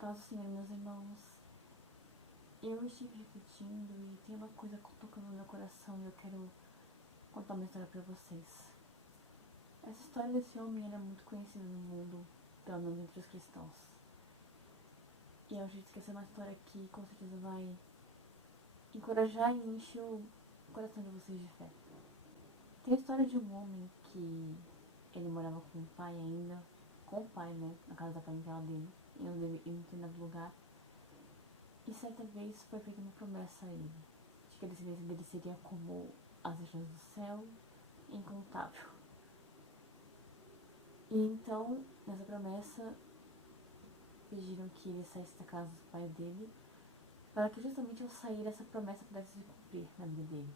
Paz do Senhor, meus irmãos. Eu estive refletindo e tem uma coisa tocando no meu coração e eu quero contar uma história pra vocês. Essa história desse homem era muito conhecida no mundo, pelo menos entre os cristãos. E eu acredito que essa é uma história que com certeza vai encorajar e encher o coração de vocês de fé. Tem a história de um homem que ele morava com o pai ainda, com o pai, né, na casa da parentela dele, em um determinado lugar. E certa vez foi feita uma promessa a ele, de que a descendência dele seria como as estrelas do céu, incontável. E então, nessa promessa, pediram que ele saísse da casa do pai dele, para que justamente ao sair essa promessa pudesse se cumprir na vida dele.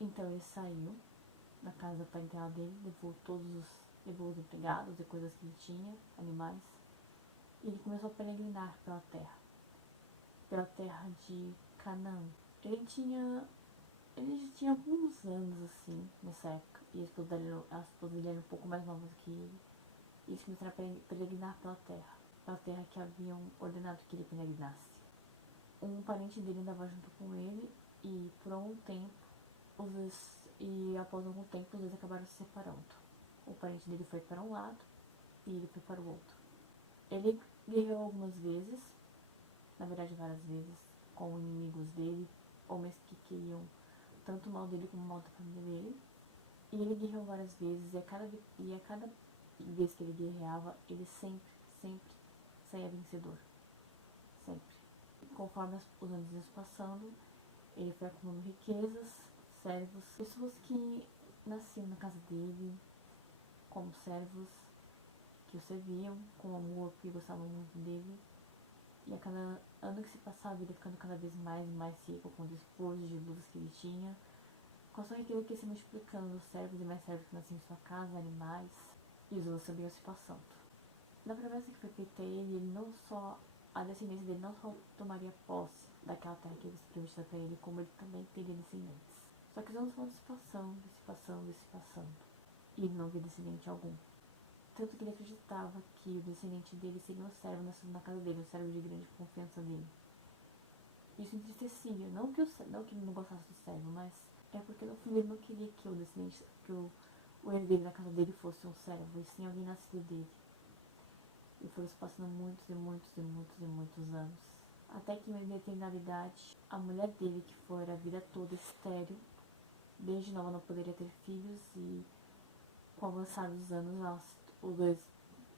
Então ele saiu da casa da parentela dele, levou os empregados e coisas que ele tinha, animais, e ele começou a peregrinar pela terra de Canaã. Ele já tinha alguns anos, assim, nessa época. E a esposa dele era um pouco mais nova do que ele. E eles começaram a peregrinar pela terra que haviam ordenado que ele peregrinasse. Um parente dele andava junto com ele e por algum tempo, após algum tempo, os dois acabaram se separando. O parente dele foi para um lado e ele foi para o outro. Ele guerreou algumas vezes, na verdade várias vezes, com inimigos dele, homens que queriam tanto o mal dele como o mal da família dele. E ele guerreou várias vezes, e a cada vez que ele guerreava, ele sempre saía vencedor. Sempre. E conforme os anos iam passando, ele foi acumulando riquezas, servos, pessoas que nasciam na casa dele, como servos, que o serviam com amor, que gostavam muito dele. E a cada ano que se passava, ele ficando cada vez mais e mais rico, com despojos de luzes que ele tinha, com a sua riqueza que ia se multiplicando, servos e mais servos que nasciam em sua casa, animais, e os anos também se passando. Na promessa que foi feita a ele a descendência dele não só tomaria posse daquela terra que ele se prometeu para ele, como ele também teria descendentes. Só que os anos foram se passando, e ele não via descendente algum. Tanto que ele acreditava que o descendente dele seria um servo nascido na casa dele, um servo de grande confiança dele. Isso entristecia, não que ele não gostasse do servo, mas é porque no fundo ele não queria que o herdeiro da casa dele fosse um servo, e sim alguém nascido dele. E foram se passando muitos anos. Até que em uma determinada idade, a mulher dele, que fora a vida toda estéril, desde nova não poderia ter filhos, e com o avançar dos anos, os dois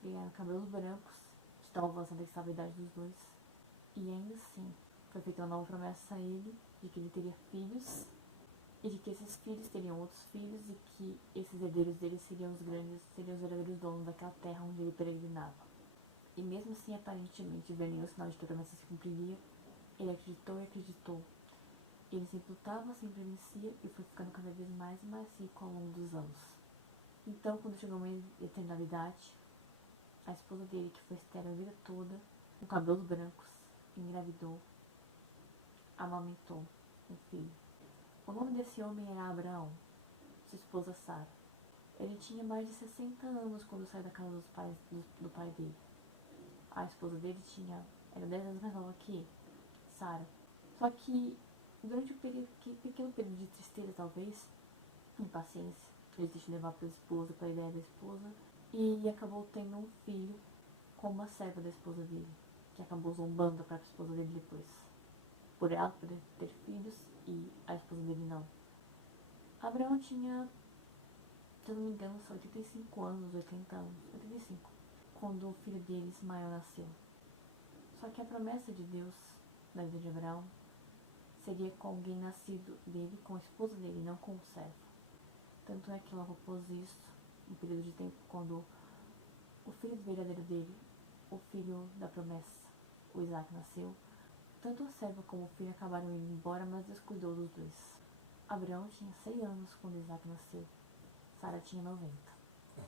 ganharam cabelos brancos, de tão avançada que estava a idade dos dois. E ainda assim, foi feita uma nova promessa a ele, de que ele teria filhos, e de que esses filhos teriam outros filhos, e que esses herdeiros dele seriam os verdadeiros donos daquela terra onde ele peregrinava. E mesmo assim, aparentemente, vendo nenhum sinal de que a promessa se cumpriria, ele acreditou e acreditou. Ele sempre lutava, sempre vencia, e foi ficando cada vez mais e mais rico ao longo dos anos. Então, quando chegou uma determinada idade, a esposa dele, que foi estéril a vida toda, com cabelos brancos, engravidou, amamentou um filho. O nome desse homem era Abraão, sua esposa Sara. Ele tinha mais de 60 anos quando saiu da casa do pai dele. A esposa dele era 10 anos mais nova que ele, Sara. Só que durante pequeno período de tristeza, talvez, impaciência, ele decidiu levar para a ideia da esposa, e acabou tendo um filho com uma serva da esposa dele, que acabou zombando a própria esposa dele depois. Por ela poder ter filhos e a esposa dele não. Abraão tinha, se eu não me engano, só 85 anos, 80 anos, 85, quando o filho dele, Ismael, nasceu. Só que a promessa de Deus na vida de Abraão seria com alguém nascido dele, com a esposa dele, não com o servo. Tanto é que ela propôs isso um período de tempo quando o filho verdadeiro dele, o filho da promessa, o Isaac, nasceu. Tanto a serva como o filho acabaram indo embora, mas Deus cuidou dos dois. Abraão tinha 100 anos quando Isaac nasceu. Sara tinha 90.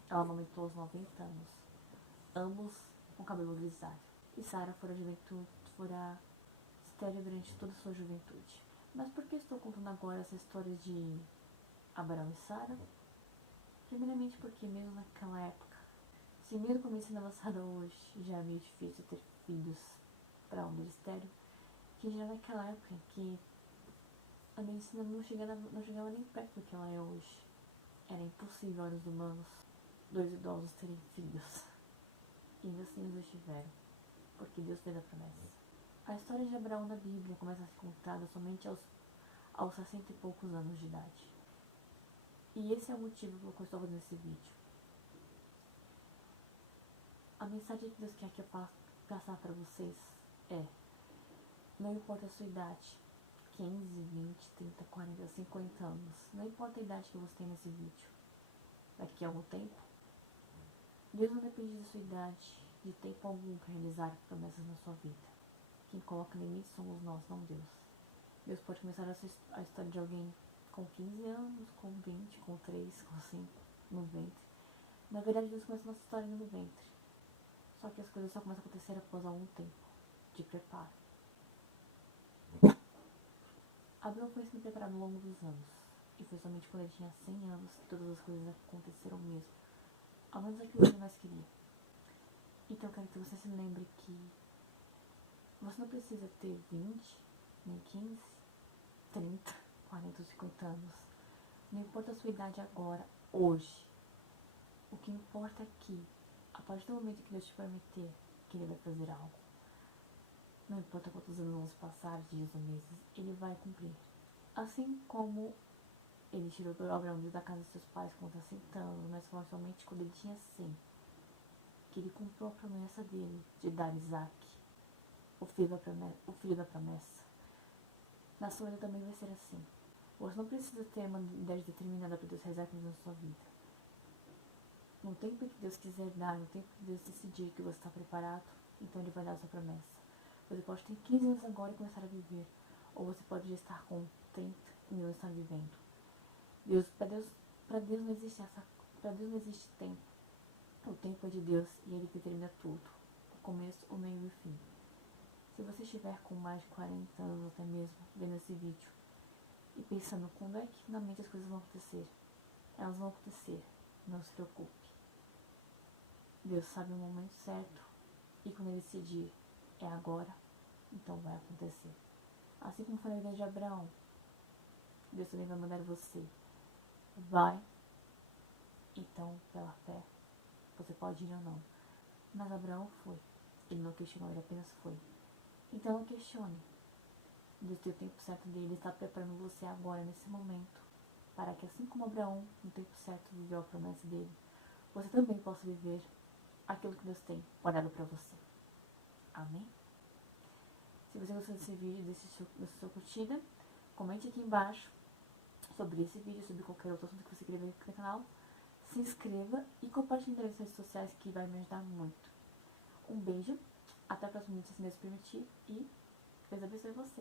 Ela amamentou aos 90 anos, ambos com cabelo grisalho. E Sara fora estéril durante toda a sua juventude. Mas por que estou contando agora essa história de Abraão e Sara? Primeiramente porque mesmo naquela época, se mesmo como ensino avançado hoje, já é meio difícil ter filhos para o ministério, que já naquela época que a medicina não chegava nem perto do que ela é hoje. Era impossível aos humanos, 2 idosos terem filhos. E ainda assim eles tiveram, porque Deus fez a promessa. A história de Abraão na Bíblia começa a ser contada somente aos 60 e poucos anos de idade. E esse é o motivo pelo qual eu estou fazendo esse vídeo. A mensagem que Deus quer que eu passar para vocês é: não importa a sua idade, 15, 20, 30, 40, 50 anos, não importa a idade que você tem nesse vídeo, daqui a algum tempo, Deus não depende da sua idade, de tempo algum para realizar promessas na sua vida. Quem coloca limites somos nós, não Deus. Deus pode começar a história de alguém com 15 anos, com 20, com 3, com 5, no ventre. Na verdade, Deus começa a nossa história no ventre. Só que as coisas só começam a acontecer após algum tempo de preparo. Abraão foi sendo preparado ao longo dos anos. E foi somente quando ele tinha 100 anos que todas as coisas aconteceram mesmo. Ao menos aquilo que ele mais queria. Então eu quero que você se lembre que você não precisa ter 20, nem 15, 30, 40 ou 50 anos. Não importa a sua idade agora, hoje. O que importa é que, a partir do momento que Deus te prometer que Ele vai fazer algo, não importa quantos anos vão se passar, dias ou meses, Ele vai cumprir. Assim como Ele tirou Abraão da casa dos seus pais com 60 anos, mas foi somente quando ele tinha 100, que Ele cumpriu a promessa dele de dar Isaac, o filho da promessa. Na sua vida também vai ser assim. Você não precisa ter uma idade determinada para Deus realizar coisas na sua vida. No tempo que Deus quiser dar, no tempo que Deus decidir que você está preparado, então Ele vai dar a sua promessa. Você pode ter 15 anos agora e começar a viver, ou você pode já estar com 30 e não estar vivendo. Para Deus não existe tempo. O tempo é de Deus e Ele determina tudo, o começo, o meio e o fim. Se você estiver com mais de 40 anos até mesmo vendo esse vídeo e pensando quando é que finalmente as coisas vão acontecer, elas vão acontecer, não se preocupe. Deus sabe o momento certo e quando Ele decidir é agora, então vai acontecer. Assim como foi na vida de Abraão, Deus também vai mandar você. Vai, então pela fé, você pode ir ou não. Mas Abraão foi. Ele não questionou, ele apenas foi. Então não questione. Deus tem o tempo certo dele, Ele está preparando você agora, nesse momento, para que assim como Abraão, no tempo certo, viveu a promessa dele, você também possa viver aquilo que Deus tem guardado para você. Amém? Se você gostou desse vídeo, deixe sua curtida, comente aqui embaixo sobre esse vídeo, sobre qualquer outro assunto que você queira ver aqui no canal. Se inscreva e compartilhe nas redes sociais, que vai me ajudar muito. Um beijo, até o próximo vídeo, se Deus permitir, e Deus abençoe você.